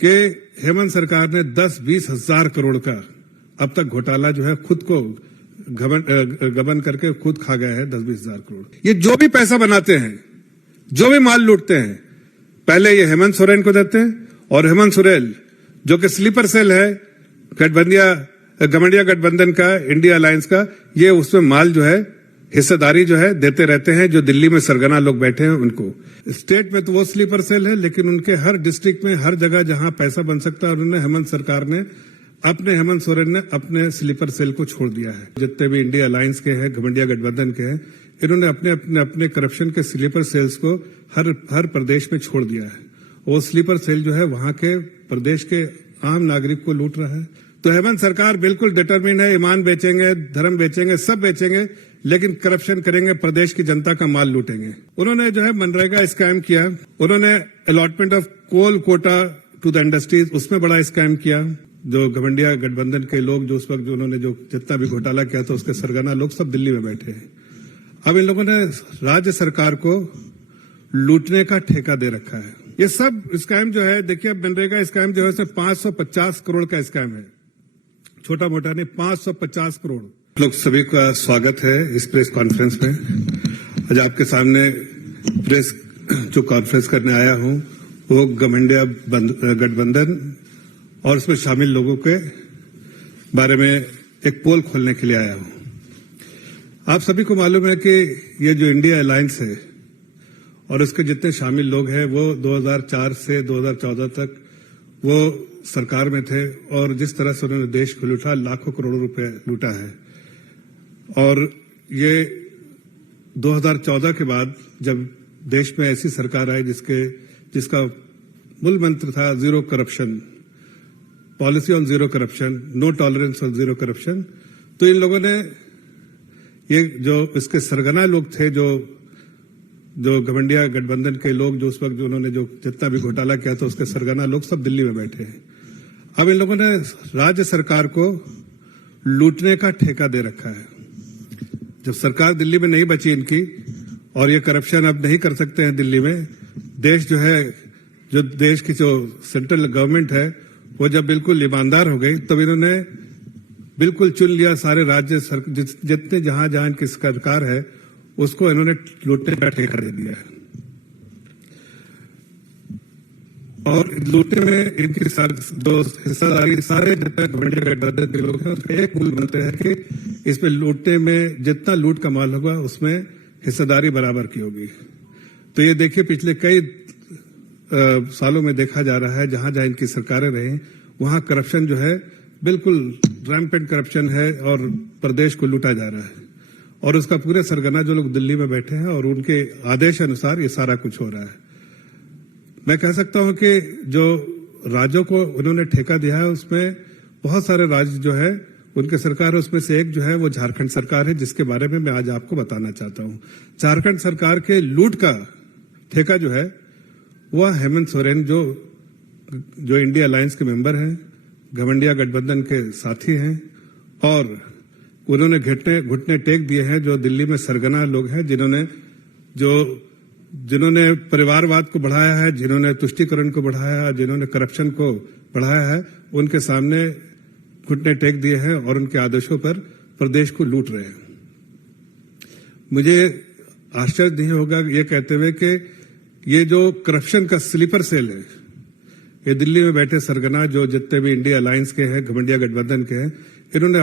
कि हेमंत सरकार ने 10-20 हजार करोड़ का अब तक घोटाला जो है खुद को गबन करके खुद खा गया है। 10-20 हजार करोड़ ये जो भी पैसा बनाते हैं, जो भी माल लूटते हैं, पहले ये हेमंत सोरेन को देते हैं और हेमंत सोरेन जो कि स्लीपर सेल है गठबंधन गठबंधन का, इंडिया अलायंस का, ये उसमें माल जो है हिस्सेदारी जो है देते रहते हैं। जो दिल्ली में सरगना लोग बैठे हैं उनको, स्टेट में तो वो स्लीपर सेल है, लेकिन उनके हर डिस्ट्रिक्ट में हर जगह जहां पैसा बन सकता है उन्होंने हेमंत सोरेन ने अपने स्लीपर सेल को छोड़ दिया है। जितने भी इंडिया अलायंस के हैं, गठबंधन गठबंधन के हैं, इन्होंने अपने करप्शन के स्लीपर सेल्स को हर प्रदेश में छोड़ दिया है। वो स्लीपर सेल जो है वहां के प्रदेश के आम नागरिक को लूट रहा है। तो हेमंत सरकार बिल्कुल डिटरमिन है, ईमान बेचेंगे, धर्म बेचेंगे, सब बेचेंगे, लेकिन करप्शन करेंगे, प्रदेश की जनता का माल लूटेंगे। उन्होंने जो है मनरेगा स्कैम किया, उन्होंने allotment of coal quota to the industries, उसमें बड़ा स्कैम किया। जो गठबंधन गठबंधन के लोग जो उस वक्त उन्होंने जो जितना भी घोटाला किया था उसके सरगना लोग सब दिल्ली में बैठे हैं। अब इन लोगों ने राज्य सरकार को लूटने का ठेका दे रखा है। ये सब स्कैम जो है, देखिए अब मनरेगा स्कैम जो है उसमें 550 करोड़ का स्कैम है, छोटा मोटा नहीं, 550 करोड़। लोग सभी का स्वागत है इस प्रेस कॉन्फ्रेंस में। आज आपके सामने प्रेस जो कॉन्फ्रेंस करने आया हूं वो गठबंधन और उसमें शामिल लोगों के बारे में एक पोल खोलने के लिए आया हूं। आप सभी को मालूम है कि ये जो इंडिया अलायंस है और उसके जितने शामिल लोग हैं वो 2004 से 2014 तक वो सरकार में थे और जिस तरह से उन्होंने देश को लूटा, लाखों करोड़ों रुपए लूटा है। और ये 2014 के बाद जब देश में ऐसी सरकार आई जिसका मूल मंत्र था zero corruption, policy on zero corruption, no tolerance on zero corruption, तो इन लोगों ने ये जो इसके सरगना लोग थे, जो गठबंधन गठबंधन के लोग जो उस वक्त जो उन्होंने जो जितना भी घोटाला किया था उसके सरगना लोग सब दिल्ली में बैठे हैं। अब इन लोगों ने राज्य सरकार को लूटने का ठेका दे रखा है। जब सरकार दिल्ली में नहीं बची इनकी और ये करप्शन अब नहीं कर सकते हैं दिल्ली में, देश जो है, जो देश की जो सेंट्रल गवर्नमेंट है वो जब बिल्कुल ईमानदार हो गई तब इन्होंने बिल्कुल चुन लिया सारे राज्य जितने जहां इनकी सरकार है उसको इन्होंने लूटने का ठेका दे दिया है। और लूटने में इनकी जो हिस्सेदारी सारे जितने गठबंधन के लोग हैं उसका एक मूल मंत्र है कि इसमें लूटने में जितना लूट का माल होगा उसमें हिस्सेदारी बराबर की होगी। तो ये देखिए पिछले कई सालों में देखा जा रहा है जहां इनकी सरकारें रही वहां करप्शन जो है बिल्कुल रैम्पेंट करप्शन है और प्रदेश को लूटा जा रहा है। और उसका पूरे सरगना जो लोग दिल्ली में बैठे हैं और उनके आदेश अनुसार ये सारा कुछ हो रहा है। मैं कह सकता हूं कि जो राज्यों को उन्होंने ठेका दिया है उसमें बहुत सारे राज्य जो है उनके सरकार है, उसमें से एक जो है वो झारखंड सरकार है, जिसके बारे में मैं आज आपको बताना चाहता हूं। झारखंड सरकार के लूट का ठेका जो है वह हेमंत सोरेन जो इंडिया अलायंस के मेंबर हैं, गठबंधन गठबंधन के साथी हैं और उन्होंने घुटने टेक दिए हैं। जो दिल्ली में सरगना लोग हैं जिन्होंने परिवारवाद को बढ़ाया है, जिन्होंने तुष्टीकरण को बढ़ाया है, जिन्होंने करप्शन को बढ़ाया है, उनके सामने घुटने टेक दिए हैं और उनके आदेशों पर प्रदेश को लूट रहे हैं। मुझे आश्चर्य नहीं होगा ये कहते हुए कि ये जो करप्शन का स्लीपर सेल है, ये दिल्ली में बैठे सरगना जो जितने भी इंडिया अलायंस के हैं, गठबंधन गठबंधन के हैं, इन्होंने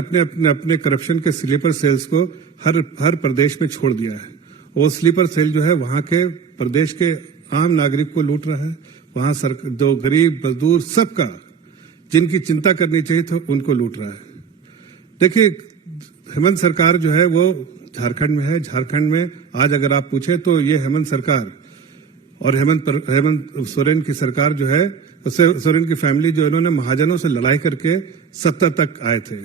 अपने करप्शन के स्लीपर सेल्स को हर प्रदेश में छोड़ दिया है। वो स्लीपर सेल जो है वहां के प्रदेश के आम नागरिक को लूट रहा है। वहां जो गरीब मजदूर सबका जिनकी चिंता करनी चाहिए तो उनको लूट रहा है। देखिए हेमंत सरकार जो है वो झारखंड में है। झारखंड में आज अगर आप पूछे तो ये हेमंत सरकार और हेमंत सोरेन की सरकार जो है, सोरेन की फैमिली जो इन्होंने महाजनों से लड़ाई करके सत्ता तक आए थे।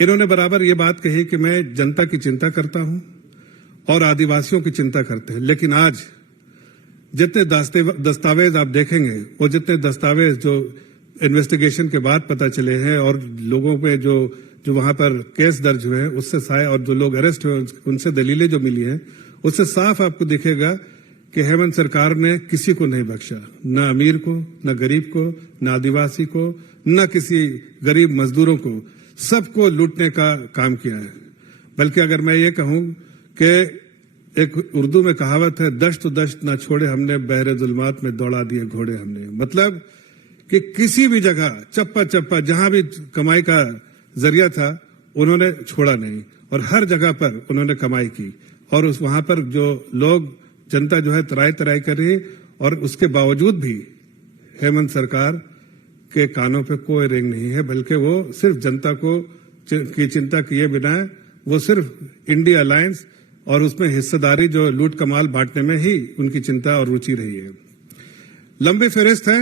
इन्होंने बराबर ये बात कही कि मैं जनता की चिंता करता हूं और आदिवासियों की चिंता करते हैं, लेकिन आज जितने दस्तावेज आप देखेंगे वो जितने दस्तावेज जो इन्वेस्टिगेशन के बाद पता चले हैं और लोगों पे जो वहां पर केस दर्ज हुए हैं उससे और जो लोग अरेस्ट हुए उनसे दलीलें जो मिली हैं उससे साफ आपको दिखेगा कि हेमंत सरकार ने किसी को नहीं बख्शा, न अमीर को, न गरीब को, न आदिवासी को, न किसी गरीब मजदूरों को, सबको लूटने का काम किया है। बल्कि अगर मैं ये कहूं कि एक उर्दू में कहावत है, दश्त दश्त ना छोड़े हमने, बहरे जुल्मात में दौड़ा दिए घोड़े हमने। मतलब कि किसी भी जगह चप्पा चप्पा जहां भी कमाई का जरिया था उन्होंने छोड़ा नहीं, और हर जगह पर उन्होंने कमाई की। और उस वहां पर जो लोग, जनता जो है तराई तराई कर रही, और उसके बावजूद भी हेमंत सरकार के कानों पे कोई रेंग नहीं है, बल्कि वो सिर्फ जनता को की चिंता किए बिना वो सिर्फ इंडिया अलायंस और उसमें हिस्सेदारी जो लूट कमाल बांटने में ही उनकी चिंता और रुचि रही है। लंबी फहरिस्त है,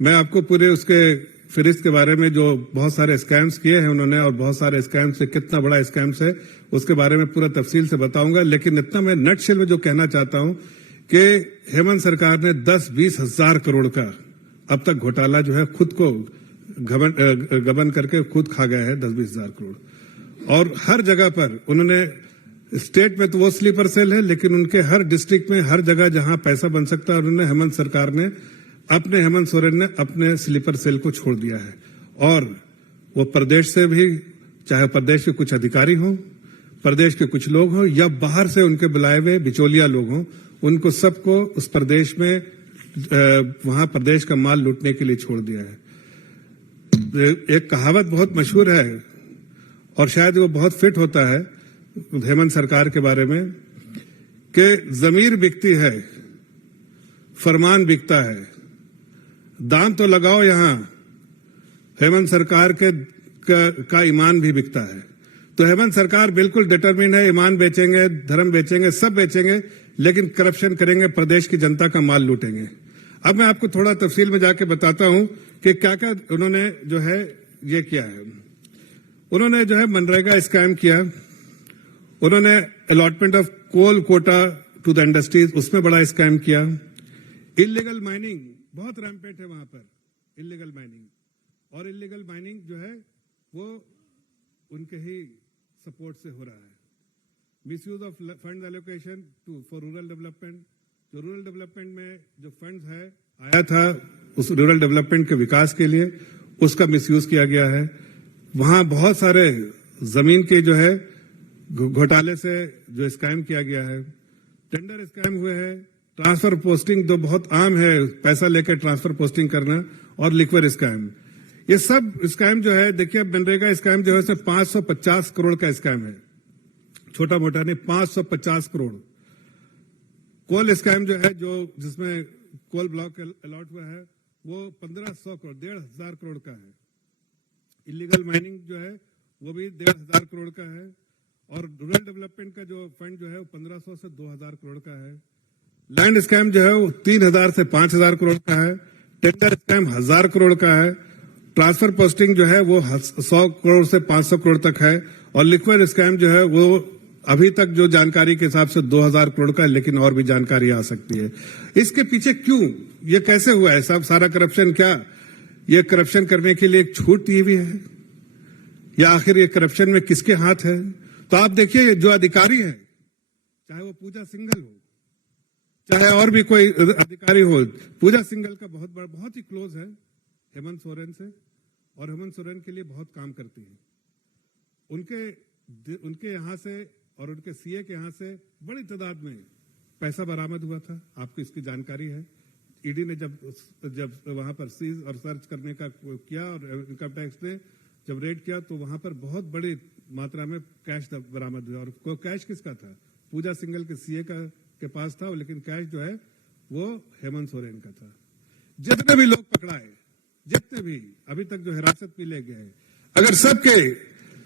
मैं आपको पूरे उसके फहरिस्त के बारे में, जो बहुत सारे स्कैम्स किए हैं उन्होंने, और बहुत सारे स्कैम्स से कितना बड़ा स्कैम्स है उसके बारे में पूरा तफसील से बताऊंगा। लेकिन इतना मैं नटशेल में जो कहना चाहता हूं कि हेमंत सरकार ने 10-20 हजार करोड़ का अब तक घोटाला जो है खुद को गबन करके खुद खा गया है, 10-20 हजार करोड़। और हर जगह पर उन्होंने, स्टेट में तो वो स्लीपर सेल है, लेकिन उनके हर डिस्ट्रिक्ट में हर जगह जहां पैसा बन सकता है उन्होंने, हेमंत सरकार ने, हेमंत सोरेन ने अपने स्लीपर सेल को छोड़ दिया है। और वो प्रदेश से भी, चाहे प्रदेश के कुछ अधिकारी हों, प्रदेश के कुछ लोग हों, या बाहर से उनके बुलाए हुए बिचौलिया लोग हों, उनको सबको उस प्रदेश में वहां प्रदेश का माल लूटने के लिए छोड़ दिया है। एक कहावत बहुत मशहूर है और शायद वो बहुत फिट होता है हेमंत सरकार के बारे में, कि जमीर बिकती है, फरमान बिकता है, दाम तो लगाओ यहां। हेमंत सरकार का ईमान भी बिकता है। तो हेमंत सरकार बिल्कुल डिटरमिन है, ईमान बेचेंगे, धर्म बेचेंगे, सब बेचेंगे, लेकिन करप्शन करेंगे, प्रदेश की जनता का माल लूटेंगे। अब मैं आपको थोड़ा तफसील में जाके बताता हूं कि क्या क्या उन्होंने जो है ये किया है। उन्होंने जो है मनरेगा स्कैम किया, उन्होंने allotment of coal quota to the industries, उसमें बड़ा स्कैम किया। इलीगल माइनिंग बहुत रैम्पेंट है वहां पर, इलीगल माइनिंग, और इलीगल माइनिंग जो है वो उनके ही सपोर्ट से हो रहा है। Misuse of fund allocation for rural development, जो रूरल डेवलपमेंट में जो फंड है आया था उस रूरल डेवलपमेंट के विकास के लिए, उसका मिसयूज किया गया है। वहां बहुत सारे जमीन के जो है घोटाले से जो स्कैम किया गया है, टेंडर स्कैम हुए हैं, ट्रांसफर पोस्टिंग तो बहुत आम है, पैसा लेकर ट्रांसफर पोस्टिंग करना, और लिक्विड स्कैम। ये सब स्कैम जो है, देखिए मनरेगा स्कैम जो है 550 करोड़ का स्कैम है, छोटा मोटा नहीं, 550 करोड़। कोल स्कैम जो है, जो जिसमें कोल ब्लॉक अलॉट हुआ है, वो 1500 करोड़, 1500 करोड़ का है। इलीगल माइनिंग जो है वो भी 1500 करोड़ का है, और रूरल डेवलपमेंट का जो फंड जो है वो 1500 से 2000 करोड़ का है। लैंड स्कैम जो है वो 3000 से 5000 करोड़ का है। टेंडर स्कैम 1000 करोड़ का है। ट्रांसफर पोस्टिंग जो है वो 100 करोड़ से 500 करोड़ तक है। और लिक्विड स्कैम जो है वो अभी तक जो जानकारी के हिसाब से 2000 करोड़ का है, लेकिन और भी जानकारी आ सकती है। इसके पीछे क्यों, ये कैसे हुआ है सब सारा करप्शन? क्या ये करप्शन करने के लिए एक छूट दी हुई है, या आखिर ये करप्शन में किसके हाथ है? तो आप देखिए, जो अधिकारी है, चाहे वो पूजा सिंघल हो, चाहे और भी कोई अधिकारी हो, पूजा सिंघल का बहुत ही क्लोज है हेमंत सोरेन से, और हेमंत सोरेन के लिए बहुत काम करती है। उनके यहां से और उनके सीए के यहां से बड़ी तादाद में पैसा बरामद हुआ था, आपको इसकी जानकारी है। ईडी ने जब वहां पर सीज और सर्च करने का किया, और इनकम टैक्स ने जब रेड किया, तो वहां पर बहुत बड़ी मात्रा में कैश बरामद हुआ। और कैश किसका था? पूजा सिंघल के सीए के पास था, लेकिन कैश जो है वो हेमंत सोरेन का था। जितने भी लोग पकड़ाए, जितने भी अभी तक जो हिरासत में ले गए, अगर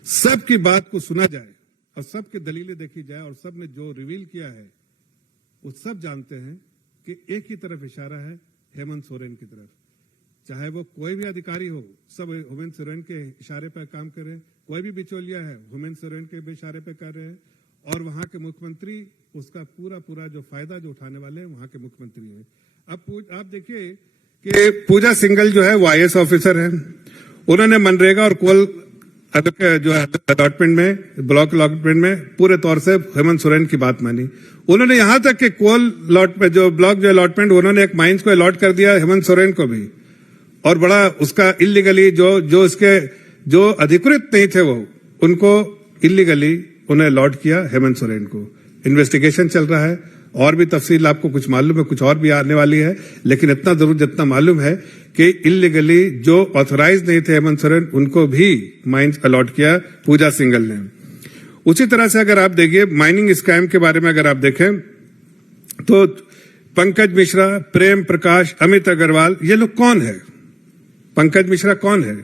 सबकी बात को सुना जाए और सबकी दलीलें देखी जाए, और सब ने जो रिवील किया है वो सब जानते हैं कि एक ही तरफ इशारा है, हेमंत सोरेन की तरफ। चाहे वो कोई भी अधिकारी हो, सब हेमंत सोरेन के इशारे पर काम कर रहे हैं। कोई भी बिचौलिया है, हेमंत सोरेन के इशारे पर कर रहे हैं। और वहां के मुख्यमंत्री उसका पूरा जो फायदा जो उठाने वाले हैं, वहां के मुख्यमंत्री है। अब आप देखिए कि पूजा सिंघल जो है वो IAS ऑफिसर है। उन्होंने मनरेगा और कोल जो अलॉटमेंट में, ब्लॉक अलॉटमेंट में पूरे तौर से हेमंत सोरेन की बात मानी। उन्होंने यहां तक कि कोल लॉट में जो ब्लॉक जो अलॉटमेंट, उन्होंने एक माइंस को अलॉट कर दिया हेमंत सोरेन को भी, और बड़ा उसका इलीगली जो अधिकृत नहीं थे वो, उनको इलीगली उन्हें अलॉट किया हेमंत सोरेन को। इन्वेस्टिगेशन चल रहा है, और भी तफसील आपको कुछ मालूम है, कुछ और भी आने वाली है, लेकिन इतना जरूर जितना मालूम है कि इलीगली जो ऑथराइज नहीं थे हेमंत सोरेन, उनको भी माइंस अलॉट किया पूजा सिंघल ने। उसी तरह से अगर आप देखिए माइनिंग स्कैम के बारे में अगर आप देखें तो पंकज मिश्रा, प्रेम प्रकाश, अमित अग्रवाल, ये लोग कौन है? पंकज मिश्रा कौन है?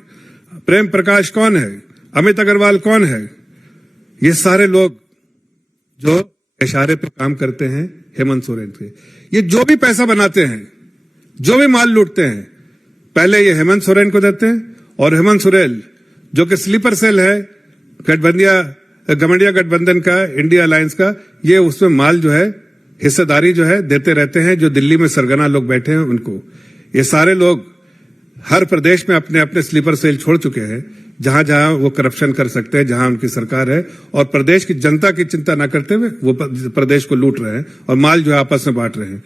प्रेम प्रकाश कौन है? अमित अग्रवाल कौन है? ये सारे लोग जो इशारे पे काम करते हैं हेमंत सोरेन के। ये जो भी पैसा बनाते हैं, जो भी माल लूटते हैं, पहले ये हेमंत सोरेन को देते हैं, और हेमंत सोरेन जो कि स्लीपर सेल है गठबंधन गठबंधन का, इंडिया अलायंस का, ये उसमें माल जो है, हिस्सेदारी जो है देते रहते हैं, जो दिल्ली में सरगना लोग बैठे हैं उनको। ये सारे लोग हर प्रदेश में अपने अपने स्लीपर सेल छोड़ चुके हैं, जहां जहां वो करप्शन कर सकते हैं, जहां उनकी सरकार है, और प्रदेश की जनता की चिंता न करते हुए वो प्रदेश को लूट रहे हैं और माल जो है आपस में बांट रहे हैं।